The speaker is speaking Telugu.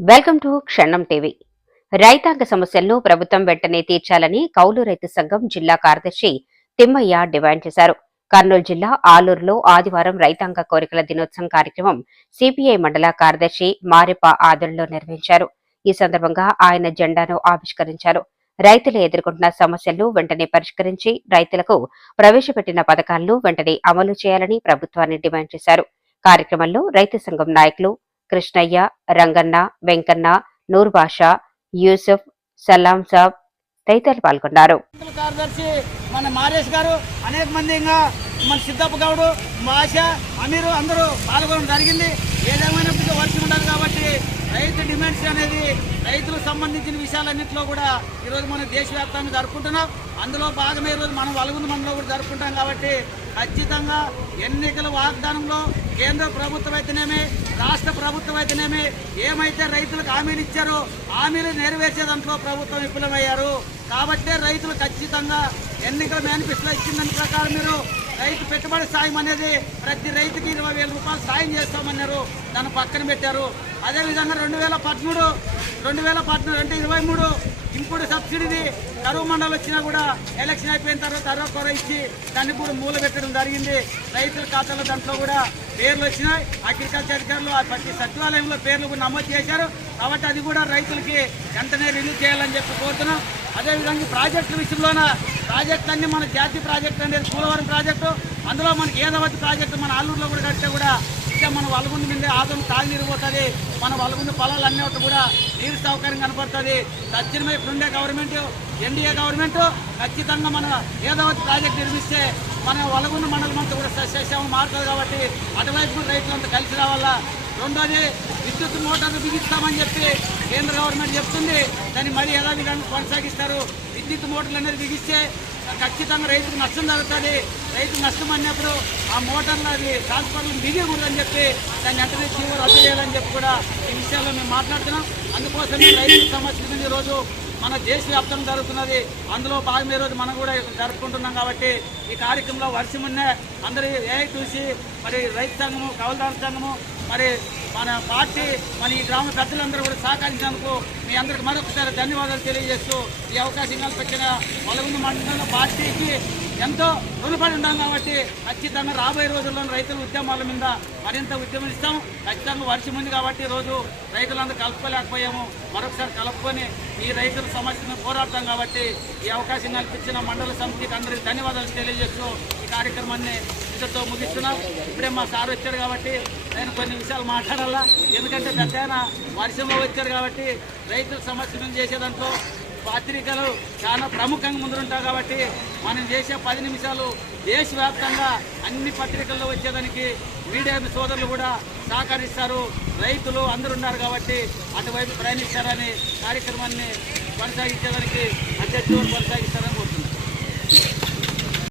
వెల్కమ్ టు క్షణం టీవీ. రైతాంగ సమస్యలను ప్రభుత్వం వెంటనే తీర్చాలని కౌలు రైతు సంఘం జిల్లా కార్యదర్శి తిమ్మయ్య డిమాండ్ చేశారు. కర్నూలు జిల్లా ఆలూరులో ఆదివారం రైతాంగ కోరికల దినోత్సవం కార్యక్రమం సిపిఐ మండల కార్యదర్శి మారెప్ప ఆధ్వర్యంలో నిర్వహించారు. ఈ సందర్భంగా ఆయన జెండాను ఆవిష్కరించారు. రైతులు ఎదుర్కొంటున్న సమస్యలను వెంటనే పరిష్కరించి రైతులకు ప్రవేశపెట్టిన పథకాలను వెంటనే అమలు చేయాలని ప్రభుత్వాన్ని డిమాండ్ చేశారు. కార్యక్రమంలో రైతు సంఘం నాయకులు కృష్ణయ్య, రంగన్న, వెంకన్న, నూర్ బాషా, యూసుఫ్, సలాం సాబ్ తదితరులు పాల్గొన్నారు. కార్యదర్శి మన మారేష్ గారు, అనేక మంది ఇంకా మన సిద్ధప్ప గౌడు, భాష, అమీరు అందరూ పాల్గొనడం జరిగింది. ఏదేమైనప్పటికీ వర్షం ఉండాలి కాబట్టి రైతు డిమాండ్స్ అనేది రైతులకు సంబంధించిన విషయాలన్నింటిలో కూడా ఈరోజు మనం దేశవ్యాప్తంగా జరుపుకుంటున్నాం. అందులో భాగమే ఈరోజు మనం వలుగుంది మనలో కూడా జరుపుకుంటాం కాబట్టి ఖచ్చితంగా ఎన్నికల వాగ్దానంలో కేంద్ర ప్రభుత్వం అయితేనేమి రాష్ట్ర ప్రభుత్వం అయితేనేమి ఏమైతే రైతులకు హామీలు ఇచ్చారో హామీలు నెరవేర్చే దాంట్లో ప్రభుత్వం విఫలమయ్యారు. కాబట్టే రైతులు ఖచ్చితంగా ఎన్నికల మేనిఫెస్టోలో ఇచ్చిన దాని ప్రకారం మీరు రైతు పెట్టుబడి సాయం అనేది ప్రతి రైతుకి 20,000 రూపాయలు సాయం చేస్తామన్నారు. దాన్ని పక్కన పెట్టారు. అదేవిధంగా 2013 అంటే 23 ఇంపుడు సబ్సిడీది కరువు మండలి వచ్చినా కూడా ఎలక్షన్ అయిపోయిన తర్వాత అరకొర ఇచ్చి దాన్ని కూడా మూల పెట్టడం జరిగింది. రైతుల ఖాతాలో దాంట్లో కూడా పేర్లు వచ్చినాయి. అగ్రికల్చర్ అధికారులు ప్రతి సచివాలయంలో పేర్లు కూడా నమోదు చేశారు. కాబట్టి అది కూడా రైతులకి వెంటనే రిలీజ్ చేయాలని చెప్పి కోరుతున్నాం. అదేవిధంగా ప్రాజెక్టుల విషయంలోన ప్రాజెక్టులన్నీ మన జాతీయ ప్రాజెక్టు అనేది పోలవరం ప్రాజెక్టు, అందులో మనకి ఏదవతి ప్రాజెక్టు మన ఆలూరులో కూడా కడితే కూడా ఇంకా మన వలగుండి మీద ఆదం తాగునీరు పోతుంది. మన వలగుండి పొలాలు అన్నీ కూడా నీరు సౌకర్యం కనపడుతుంది. తక్షణమే ఇప్పుడుండే గవర్నమెంట్ ఎన్డీఏ గవర్నమెంట్ ఖచ్చితంగా మన ఏదవతి ప్రాజెక్టు నిర్మిస్తే మన వలగుండి మండలం అంతా కూడా సస్యశ్యామం మారుతుంది. కాబట్టి అటువైపు రైతులంతా కలిసి రావాలా. రెండోది విద్యుత్ మోటార్లు బిగిస్తామని చెప్పి కేంద్ర గవర్నమెంట్ చెప్తుంది. దాన్ని మరీ యథావిధంగా కొనసాగిస్తారు. విద్యుత్ మోటార్లు అనేది బిగిస్తే ఖచ్చితంగా రైతుకు నష్టం జరుగుతుంది. రైతుకు నష్టం అన్నప్పుడు ఆ మోటార్లు అది ట్రాన్స్ఫార్మర్లు బిగియకూడదని చెప్పి దాన్ని వెంటనే జీవో రద్దు చేయాలని చెప్పి కూడా ఈ విషయాల్లో మేము మాట్లాడుతున్నాం. అందుకోసమే రైతుల సమస్య మీద ఈరోజు మన దేశవ్యాప్తంగా జరుగుతున్నది. అందులో భాగం ఈరోజు మనం కూడా జరుపుకుంటున్నాం. కాబట్టి ఈ కార్యక్రమంలో వర్షం ఉన్నే అందరూ చూసి మరి రైతు సంఘము, కౌలుదారు సంఘము, మరి మన పార్టీ, మన ఈ గ్రామ పెద్దలందరూ కూడా సహకరించినందుకు మీ అందరికి మరొకసారి ధన్యవాదాలు తెలియజేస్తూ ఈ అవకాశం కల్పించిన వలగుంది మండలంలో పార్టీకి ఎంతో రుణపడి ఉంటాం. కాబట్టి ఖచ్చితంగా రాబోయే రోజుల్లో రైతుల ఉద్యమాల మీద మరింత ఉద్యమిస్తాం. ఖచ్చితంగా వర్షం ఉంది కాబట్టి రోజు రైతులందరూ కలుపుకోలేకపోయాము. మరొకసారి కలుపుకొని ఈ రైతుల సమస్యను పోరాడతాం. కాబట్టి ఈ అవకాశం కల్పించిన మండల సమితికి అందరికీ ధన్యవాదాలు తెలియజేస్తూ ఈ కార్యక్రమాన్ని ఇంతతో ముగిస్తున్నాం. ఇప్పుడే మా సార్ వచ్చారు కాబట్టి నేను కొన్ని విషయాలు మాట్లాడాలా. ఎందుకంటే పెద్ద వర్షంలో వచ్చారు కాబట్టి రైతుల సమస్యను చేసేదాంట్లో పత్రికలు చాలా ప్రముఖంగా ముందుంటాయి. కాబట్టి మనం చేసే 10 నిమిషాలు దేశవ్యాప్తంగా అన్ని పత్రికల్లో వచ్చేదానికి మీడియా సోదరులు కూడా సహకరిస్తారు. రైతులు అందరూ ఉన్నారు కాబట్టి అటువైపు ప్రయాణిస్తారని కార్యక్రమాన్ని కొనసాగించేదానికి అధ్యక్షులు కొనసాగిస్తారని కోరుతున్నారు.